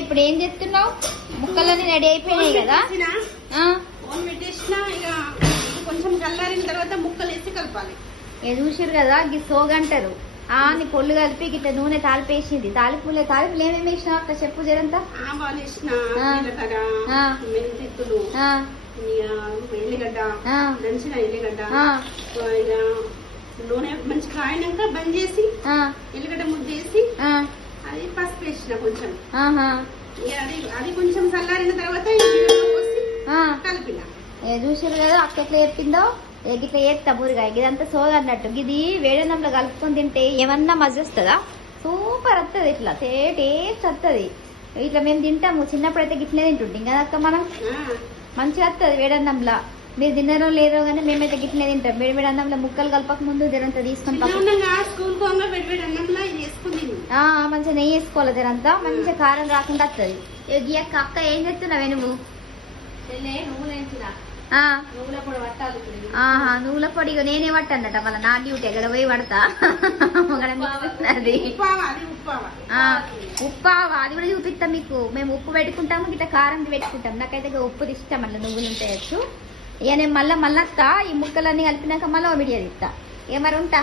ఇప్పుడు ఏం చేస్తున్నావు? ముక్కలన్నీ రెడీ అయిపోయినాయి కదా? కొంచెం చల్లారిన తర్వాత ముక్కలు వేసి కలపాలి. చూసారు కదా, గి సోగంటారు. నీ పొల్లు కలిపి ఇట్లా నూనె తాలిపేసింది. తాలిపులు ఏమేమి వేసినావు అక్క చెప్పు జరంతా. ఆవాలు వేసిన, జీలకర్ర, మెంతిత్తులు, ఎల్లిగడ్డ, దంచిన ఎల్లిగడ్డ, నూనె మంచి కాయినాక బంద్ చేసి ఎల్లిగడ్డ ముద్ద వేసి అది పసుపు వేసిన కొంచెం. అది కొంచెం చల్లారిన తర్వాత కలిపిన. చూసారు కదా అక్క ఎట్లా చెప్పిందో. ఇట్లా చేస్తా బూరిగా ఇదంతా సోగా అన్నట్టు. ఇది వేడన్నంలో కలుపుకొని తింటే ఏమన్నా మజ వస్తుందా? సూపర్ వస్తుంది. ఇట్లా టేస్ట్ వస్తుంది. ఇట్లా మేము తింటాము. చిన్నప్పుడు అయితే గిట్లే తింటుంటాం కదా అక్క మనం. మంచిగా వస్తుంది వేడన్నంలో. మీరు తిన్నారో లేదో కానీ మేమైతే గిట్లే తింటాం. వేడి అన్నంలో ముక్కలు కలపక ముందు జరంతా తీసుకొని మంచిగా నెయ్యి వేసుకోవాలి. జరంతా మంచిగా కారం రాకుండా వస్తుంది. అక్క ఏం చేస్తున్నావే నువ్వు? నువ్వుల పొడి నేనే పట్టన్నట. మళ్ళీ నా డ్యూటీ ఎక్కడ పోయి పడతా. ఉప్పావా అది కూడా చూపిస్తాం మీకు. మేము ఉప్పు పెట్టుకుంటాము, ఇట్లా కారం పెట్టుకుంటాం. నాకైతే ఉప్పు ఇష్టం. మళ్ళీ నువ్వులు ఉంటాయచ్చు. ఇక నేను మళ్ళీ ఈ ముక్కలన్నీ కలిపినాక మళ్ళీ వీడియో తీస్తా. ఏమరు ఉంటా.